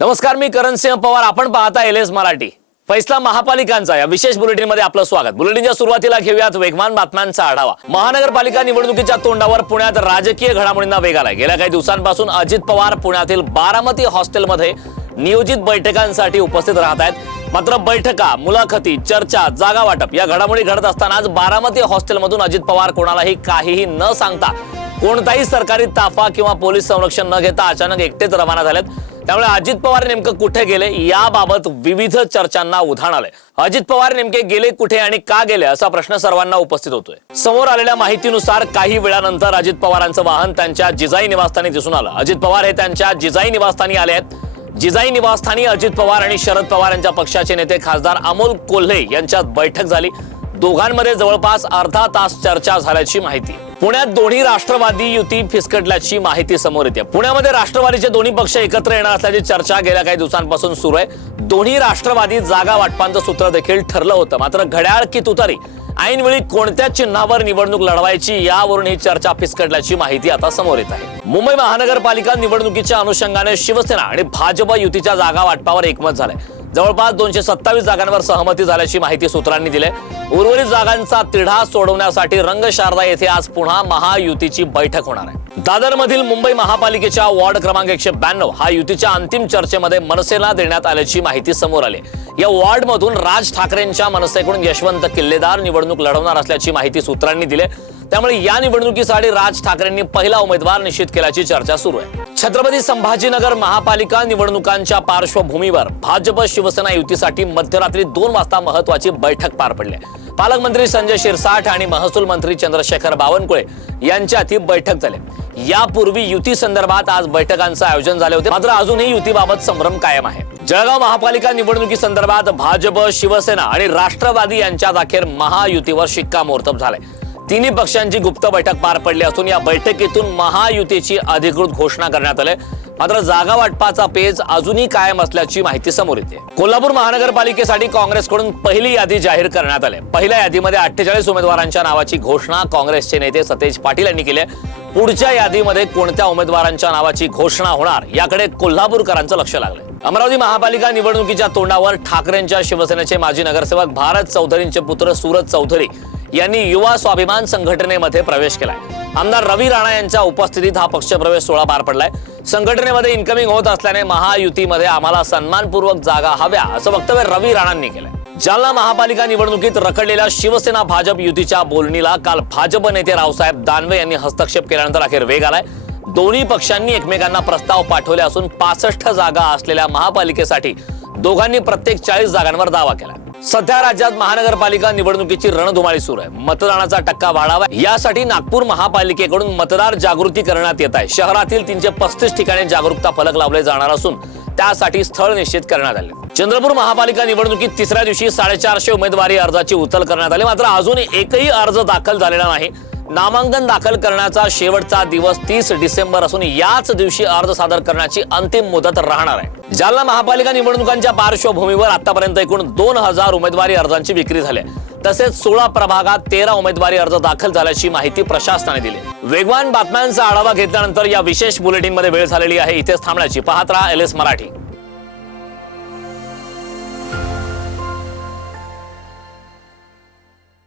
नमस्कार, मी करणसिंह पवार. आपण पाहता एलएस मराठी. फैसला महापालिकांचा या विशेष बुलेटिन मध्ये आपलं स्वागत. बुलेटिनच्या सुरुवातीला घेऊयात वेगवान बातम्यांचा आढावा. महानगरपालिका निवडणुकीच्या तोंडावर पुण्यात राजकीय घडामोडींना वेग आलाय. गेल्या काही दिवसांपासून अजित पवार पुण्यातील बारामती हॉस्टेलमध्ये नियोजित बैठकांसाठी उपस्थित राहत आहेत. मात्र बैठका, मुलाखती, चर्चा, जागा वाटप या घडामोडी घडत असतानाच बारामती हॉस्टेलमधून अजित पवार कोणालाही काहीही न सांगता, कोणताही सरकारी ताफा किंवा पोलीस संरक्षण न घेता अचानक एकटेच रवाना झालेत. त्यामुळे अजित पवार नेमकं कुठे गेले याबाबत विविध चर्चांना उधाण आलंय. अजित पवार नेमके गेले कुठे आणि का गेले असा प्रश्न सर्वांना उपस्थित होतोय. समोर आलेल्या माहितीनुसार काही वेळानंतर अजित पवारांचं वाहन त्यांच्या जिजाई निवासस्थानी दिसून आलं. अजित पवार हे त्यांच्या जिजाई निवासस्थानी आले आहेत. जिजाई निवासस्थानी अजित पवार आणि शरद पवार यांच्या पक्षाचे नेते खासदार अमोल कोल्हे यांच्यात बैठक झाली. दोघांमध्ये जवळपास अर्धा तास चर्चा झाल्याची माहिती. पुण्यात दोन्ही राष्ट्रवादी युती फिसकटल्याची माहिती समोर येते. पुण्यामध्ये राष्ट्रवादीचे दोन्ही पक्ष एकत्र येणार असल्याची चर्चा गेल्या काही दिवसांपासून सुरू आहे. दोन्ही राष्ट्रवादी जागा वाटपांचं सूत्र देखील ठरलं होतं. मात्र घड्याळ की तुतारी, ऐनवेळी कोणत्या चिन्हावर निवडणूक लढवायची यावरून ही चर्चा फिसकटल्याची माहिती आता समोर येत आहे. मुंबई महानगरपालिका निवडणुकीच्या अनुषंगाने शिवसेना आणि भाजप युतीच्या जागा वाटपावर एकमत झालंय. जवळपास 227 जागांवर सहमती झाल्याची माहिती सूत्रांनी दिली. उर्वरित जागांचा तिढा सोडवण्यासाठी रंगशारदा येथे आज पुन्हा महायुतीची बैठक होणार आहे. दादरमधील मुंबई महापालिकेच्या वॉर्ड क्रमांक 192 हा युतीच्या अंतिम चर्चेमध्ये मनसेला देण्यात आल्याची माहिती समोर आली. या वॉर्डमधून राज ठाकरेंच्या मनसेकडून यशवंत किल्लेदार निवडणूक लढवणार असल्याची माहिती सूत्रांनी दिली. त्यामुळे या निवडणुकीसाठी राज ठाकरेंनी पहिला उमेदवार निश्चित केल्याची चर्चा सुरू आहे. छत्रपती संभाजीनगर महापालिका निवडणुकांच्या पार्श्वभूमीवर भाजप शिवसेना युतीसाठी मध्यरात्री 2 वाजता महत्वाची बैठक पार पडली. पालकमंत्री संजय शिरसाट आणि महसूल मंत्री चंद्रशेखर बावनकुळे यांच्यात ही बैठक झाली. यापूर्वी युती संदर्भात आज बैठकांचं आयोजन झाले होते. मात्र अजूनही युतीबाबत संभ्रम कायम आहे. जळगाव महापालिका निवडणुकी संदर्भात भाजप, शिवसेना आणि राष्ट्रवादी यांच्यात अखेर महायुतीवर शिक्कामोर्तब झालंय. तिन्ही पक्षांची गुप्त बैठक पार पडली असून या बैठकीतून महायुतीची अधिकृत घोषणा करण्यात आली. मात्र जागा वाटपाचा पेच अजूनही कायम असल्याची माहिती समोर येते. कोल्हापूर महानगरपालिकेसाठी काँग्रेसकडून पहिली यादी जाहीर करण्यात आली. पहिल्या यादीमध्ये 48 उमेदवारांच्या नावाची घोषणा काँग्रेसचे नेते सतेज पाटील यांनी केली. पुढच्या यादीमध्ये कोणत्या उमेदवारांच्या नावाची घोषणा होणार याकडे कोल्हापूरकरांचं लक्ष लागलंय. अमरावती महापालिका निवडणुकीच्या तोंडावर ठाकरेंच्या शिवसेनेचे माजी नगरसेवक भारत चौधरींचे पुत्र सूरज चौधरी यांनी युवा स्वाभिमान संघटनेमध्ये प्रवेश केलाय. आमदार रवी राणा यांच्या उपस्थितीत हा पक्षप्रवेश सोहळा पार पडलाय. संघटनेमध्ये इन्कमिंग होत असल्याने महायुतीमध्ये आम्हाला सन्मानपूर्वक जागा हव्या असं वक्तव्य रवी राणांनी केलंय. जालना महापालिका निवडणुकीत रखडलेल्या शिवसेना भाजप युतीच्या बोलणीला काल भाजप नेते रावसाहेब दानवे यांनी हस्तक्षेप केल्यानंतर अखेर वेग आलाय. दोन्ही पक्षांनी एकमेकांना प्रस्ताव पाठवले असून 65 जागा असलेल्या महापालिकेसाठी दोघांनी प्रत्येक 40 जागांवर दावा केला. सध्या राज्यात महानगरपालिका निवडणुकीची रणधुमाळी सुरू आहे. मतदानाचा टक्का वाढावा यासाठी नागपूर महापालिकेकडून मतदार जागृती करण्यात येत आहे. शहरातील 335 ठिकाणी जागरूकता फलक लावले जाणार असून त्यासाठी स्थळ निश्चित करण्यात आले. चंद्रपूर महापालिका निवडणुकीत तिसऱ्या दिवशी 450 उमेदवारी अर्जाची उचल करण्यात आली. मात्र अजून एकही अर्ज दाखल झालेला नाही. नामांकन दाखल करण्याचा शेवटचा दिवस 30 डिसेंबर असून याच दिवशी अर्ज सादर करण्याची अंतिम मुदत राहणार आहे. जालना महापालिका निवडणुकांच्या पार्श्वभूमीवर आतापर्यंत एकूण 2000 उमेदवारी अर्जांची विक्री झाली. तसेच 16 प्रभागात 13 उमेदवारी अर्ज दाखल झाल्याची माहिती प्रशासनाने दिली. वेगवान बातम्यांचा आढावा घेतल्यानंतर या विशेष बुलेटिनमध्ये वेळ झालेली आहे. इथेच थांबण्याची. पाहत राहा एलएस मराठी.